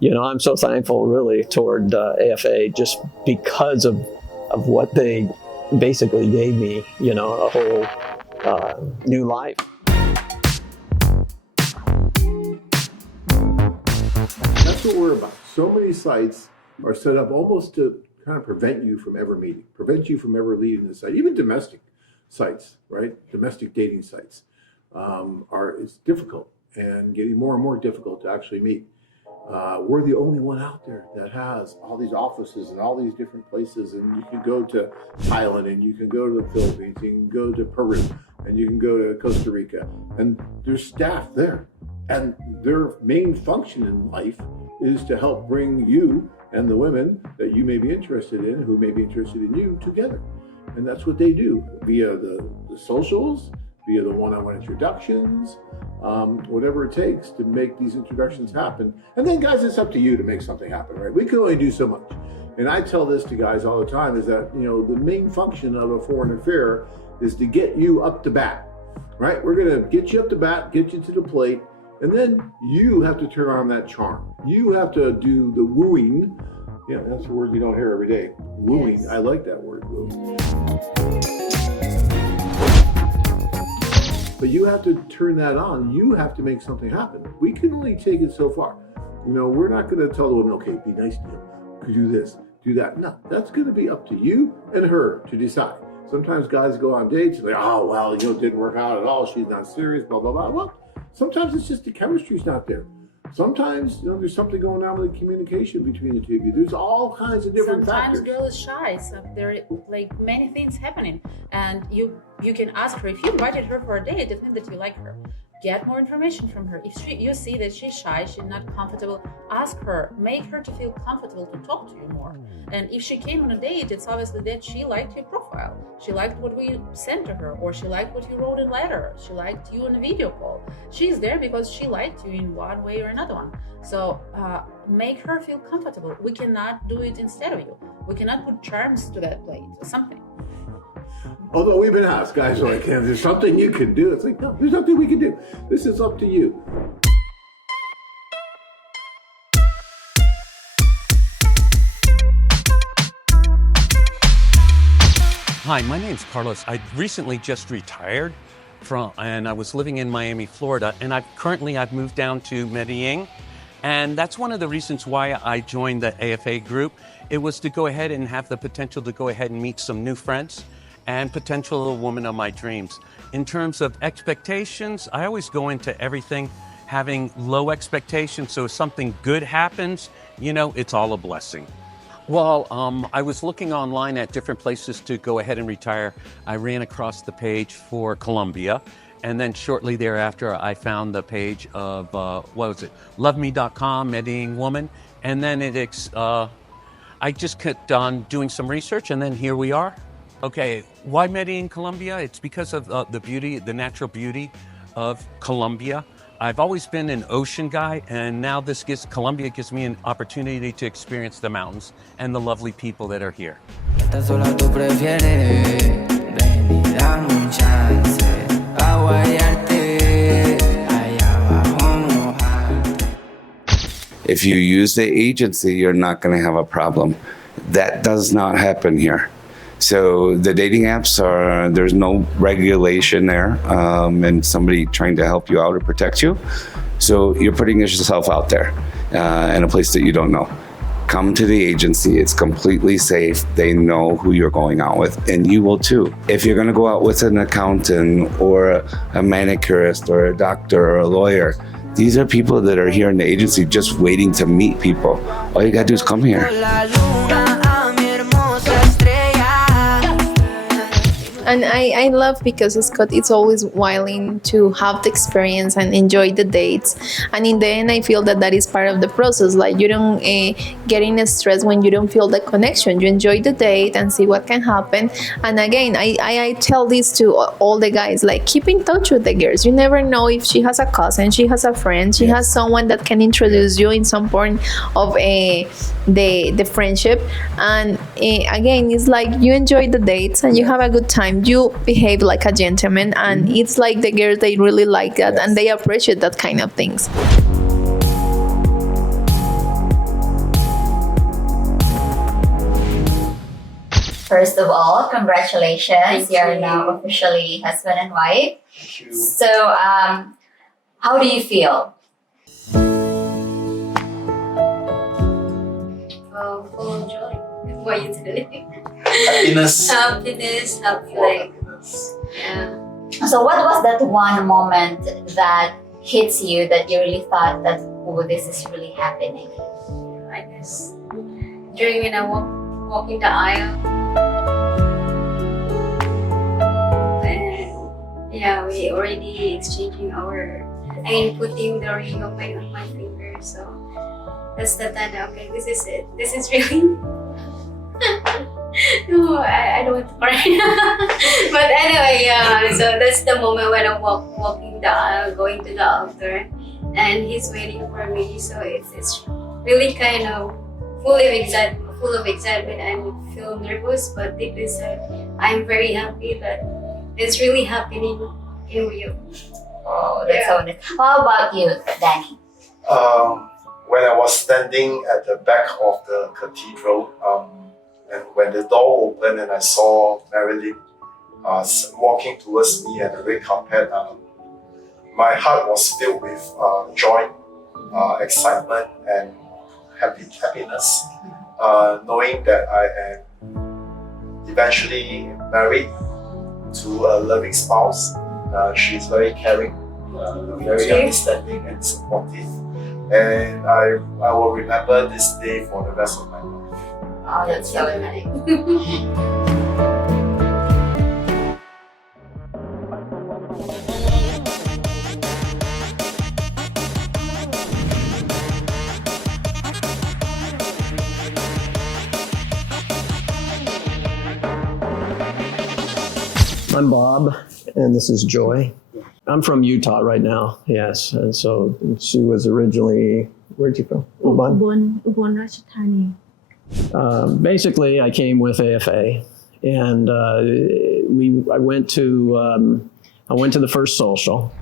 I'm so thankful really toward AFA just because of what they basically gave me, a whole new life. That's what we're about. So many sites are set up almost to kind of prevent you from ever meeting, prevent you from ever leaving the site. Even domestic sites, right? Domestic dating sites it's difficult and getting more and more difficult to actually meet. We're the only one out there that has all these offices in all these different places, and you can go to Thailand, and you can go to the Philippines, you can go to Peru, and you can go to Costa Rica, and there's staff there, and their main function in life is to help bring you and the women that you may be interested in, who may be interested in you, together. And that's what they do via the socials, via the one-on-one introductions, whatever it takes to make these introductions happen. And then guys, it's up to you to make something happen, right? We can only do so much. And I tell this to guys all the time is that, the main function of a foreign affair is to get you up to bat, right? We're gonna get you up to bat, get you to the plate, and then you have to turn on that charm. You have to do the wooing. Yeah, that's a word you don't hear every day. Wooing, yes. I like that word, wooing. But you have to turn that on. You have to make something happen. We can only take it so far. We're not going to tell the woman, okay, be nice to him, do this, do that. No, that's going to be up to you and her to decide. Sometimes guys go on dates and they're like, oh, well, it didn't work out at all. She's not serious, blah, blah, blah. Well, sometimes it's just the chemistry's not there. Sometimes, there's something going on with the communication between the two of you. There's all kinds of different factors. Sometimes girl is shy, so there are many things happening. And you can ask her, if you invited her for a date, it means that you like her. Get more information from her. If you see that she's shy, she's not comfortable, ask her, make her to feel comfortable to talk to you more. And if she came on a date, it's obviously that she liked your profile. She liked what we sent to her, or she liked what you wrote in letter. She liked you in a video call. She's there because she liked you in one way or another one. So make her feel comfortable. We cannot do it instead of you. We cannot put charms to that plate or something. Although we've been asked, guys, like, there's something you can do. It's like, no, there's nothing we can do. This is up to you. Hi, my name's Carlos. I recently just retired and I was living in Miami, Florida, and I've moved down to Medellin. And that's one of the reasons why I joined the AFA group. It was to go ahead and have the potential to go ahead and meet some new friends and potential woman of my dreams. In terms of expectations, I always go into everything having low expectations, so if something good happens, it's all a blessing. Well, I was looking online at different places to go ahead and retire. I ran across the page for Colombia, and then shortly thereafter, I found the page of, loveme.com, Medellin Woman, and then I just kept on doing some research, and then here we are. Okay, why Medellin, Colombia? It's because of the natural beauty of Colombia. I've always been an ocean guy, and now Colombia gives me an opportunity to experience the mountains and the lovely people that are here. If you use the agency, you're not going to have a problem. That does not happen here. So the dating apps there's no regulation there, and somebody trying to help you out or protect you. So you're putting yourself out there in a place that you don't know. Come to the agency. It's completely safe. They know who you're going out with, and you will too. If you're going to go out with an accountant or a manicurist or a doctor or a lawyer, these are people that are here in the agency just waiting to meet people. All you got to do is come here. And I love because Scott is always willing to have the experience and enjoy the dates. And in the end, I feel that is part of the process. Like you don't get in stress when you don't feel the connection. You enjoy the date and see what can happen. And again, I tell this to all the guys, like keep in touch with the girls. You never know if she has a cousin, she has a friend, she has someone that can introduce you in some point of the friendship. And again, it's like you enjoy the dates and you have a good time. You behave like a gentleman, and it's like the girls, they really like that, and they appreciate that kind of things. First of all, congratulations. Thank You're you. now officially husband and wife. Thank you. So, how do you feel? Full of joy. What you today? Happiness. Happiness, happy, Full of like, happiness. yeah. So, what was that one moment that hits you that you really thought that, oh, this is really happening? I guess during when I walking the aisle, and yeah, we already exchanging putting the ring on my finger. So that's the time that, okay, this is it. This is really. No, I don't want to cry. But anyway, yeah. So that's the moment when I'm walking the aisle, going to the altar, and he's waiting for me. So it's really kind of full of excitement and feel nervous, but deep inside, I'm very happy that it's really happening in Rio. Oh, that's so nice. How about you, Danny? When I was standing at the back of the cathedral, and when the door opened and I saw Marilyn walking towards me at the red carpet, my heart was filled with joy, excitement, and happiness, knowing that I am eventually married to a loving spouse. She's very caring, very understanding and supportive, and I will remember this day for the rest of my life. Oh, that's so nice. I'm Bob, and this is Joy. I'm from Utah right now, yes. And so she was originally, where'd you from? Ubon Ratchathani. Basically, I came with AFA, and I went to the first social.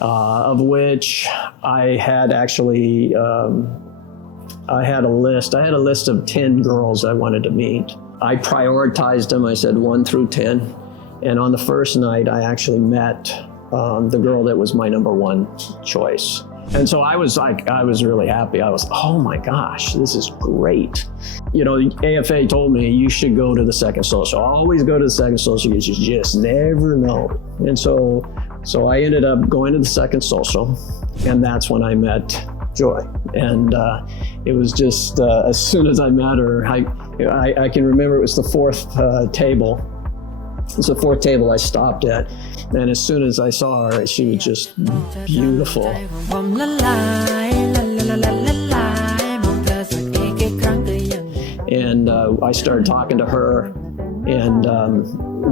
Of which I had actually, I had a list of 10 girls I wanted to meet. I prioritized them. I said 1 through 10. And on the first night, I actually met the girl that was my number 1 choice. And so I was really happy. I was, oh my gosh, this is great. You know, AFA told me you should go to the second social. Always go to the second social because you just never know. And so I ended up going to the second social, and that's when I met Joy. And it was just, as soon as I met her, I can remember it was the 4th table. It's the 4th table I stopped at. And as soon as I saw her, she was just beautiful. And I started talking to her, and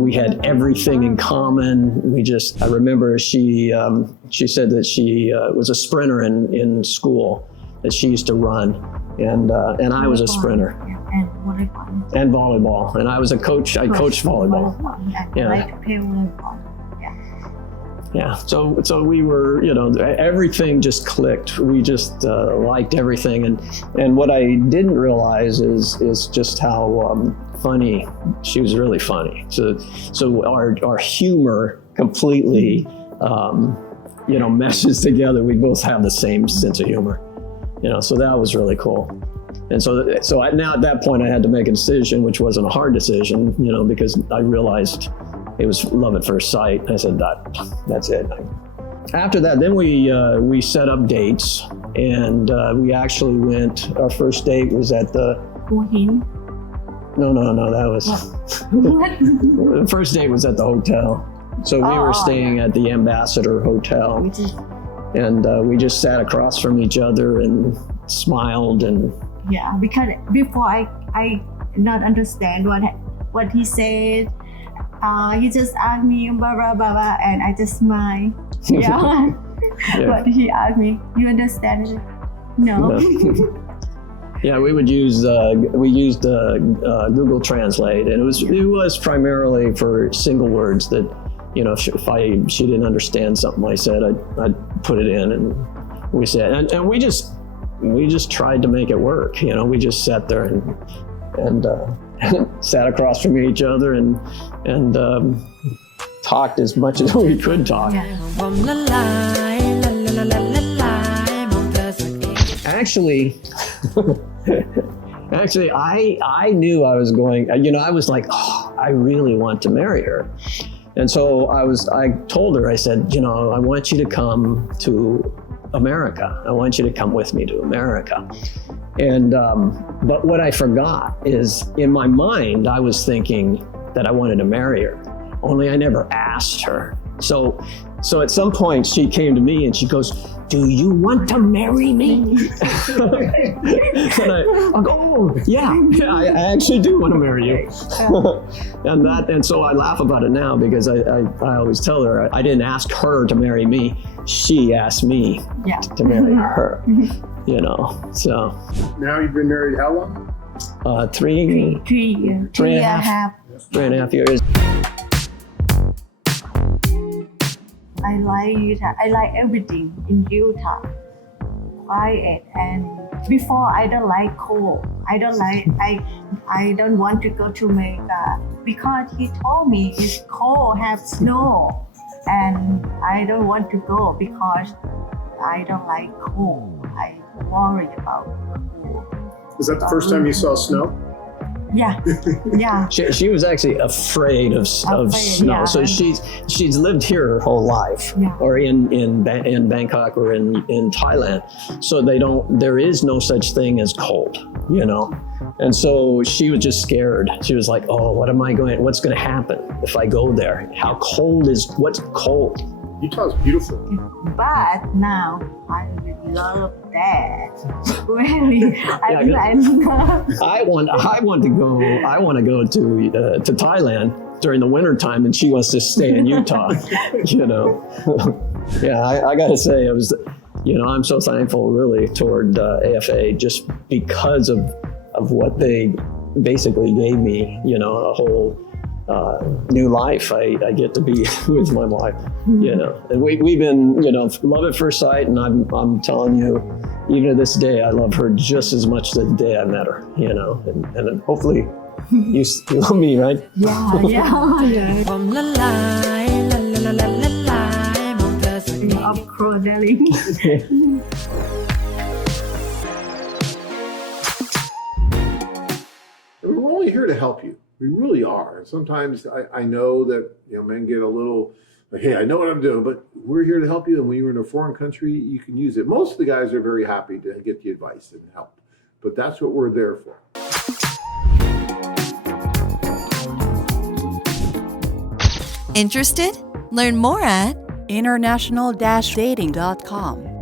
we had everything in common. I remember she said that she was a sprinter in school, that she used to run. And I was a sprinter. And volleyball. And I was a coach. I coached volleyball. I like to play volleyball. Yeah. So we were, you know, everything just clicked. We just liked everything. And what I didn't realize is just how funny. She was really funny. So our humor completely, you know, meshes together. We both have the same sense of humor. You know, so that was really cool. And so now at that point I had to make a decision, which wasn't a hard decision, you know, because I realized it was love at first sight. I said, that's it. After that, then we set up dates, and we actually went, our first date was at the... No, that was... The first date was at the hotel. So we were staying at the Ambassador Hotel. And we just sat across from each other and smiled and... Yeah, because before I not understand what he said. He just asked me blah blah blah, blah and I just smiled. Yeah. But he asked me, "You understand it?" No. Yeah, we used Google Translate, and it was primarily for single words that, you know, if she didn't understand something I said, I'd put it in, and we said, and we just we just tried to make it work. You know, we just sat there and sat across from each other and talked as much as we could talk. Actually, I knew I was going, you know, I was like, oh, I really want to marry her. And so I told her, I said, you know, I want you to come to America. I want you to come with me to America. And, but what I forgot is in my mind, I was thinking that I wanted to marry her, only I never asked her. So at some point she came to me and she goes, do you want to marry me? And I go, oh, yeah, I actually do want to marry you. and so I laugh about it now because I always tell her I didn't ask her to marry me. She asked me to marry her, you know, so. Now you've been married how long? 3 years. 3.5 years. I like Utah. I like everything in Utah. Quiet, and before I don't like cold. I don't want to go to America because he told me it's cold, have snow, and I don't want to go because I don't like cold. I worry about cold. Is that the first time you saw snow? Yeah. She was actually afraid of snow. Yeah. So she's lived here her whole life, or in Bangkok or in Thailand. So there is no such thing as cold, you know. And so she was just scared. She was like, oh, what's going to happen if I go there? What's cold? Utah's beautiful. But now I really love that. Really, I want to go to Thailand during the winter time, and she wants to stay in Utah. You know, yeah, I got to say, I'm so thankful really toward AFA just because of what they basically gave me. You know, a whole new life. I get to be with my wife, you know, and we've been, you know, love at first sight. And I'm telling you, even to this day, I love her just as much the day I met her, you know, and hopefully you love me, right? Yeah. Of course, darling. We're only here to help you. We really are. Sometimes I know that, you know, men get a little like, hey, I know what I'm doing, but we're here to help you. And when you're in a foreign country, you can use it. Most of the guys are very happy to get the advice and help, but that's what we're there for. Interested? Learn more at international-dating.com.